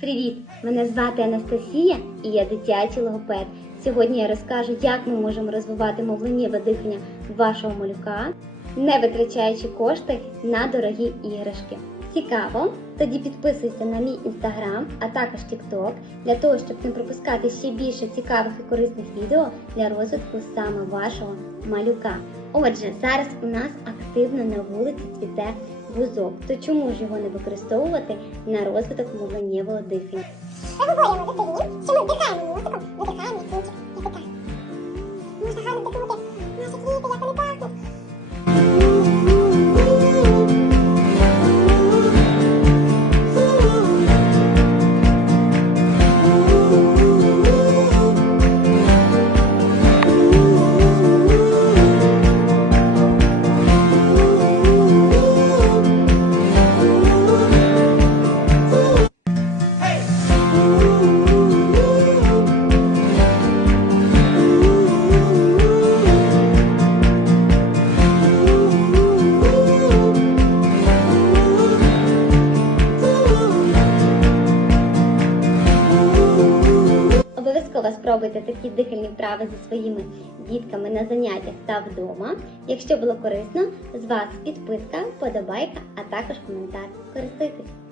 Привіт! Мене звати Анастасія і я дитячий логопед. Сьогодні я розкажу, як ми можемо розвивати мовленнєве дихання вашого малюка, не витрачаючи кошти на дорогі іграшки. Цікаво? Тоді підписуйся на мій інстаграм, а також TikTok, для того, щоб не пропускати ще більше цікавих і корисних відео для розвитку саме вашого малюка. Отже, зараз у нас активно на вулиці цвіте бузок. То чому ж його не використовувати на розвиток мовленнєвого дихання? Ми говоримо дитині, що ми дихаємо носиком, Обов'язково спробуйте такі дихальні вправи зі своїми дітками на заняттях та вдома. Якщо було корисно, з вас підписка, подобайка, а також коментар. Користуйтесь!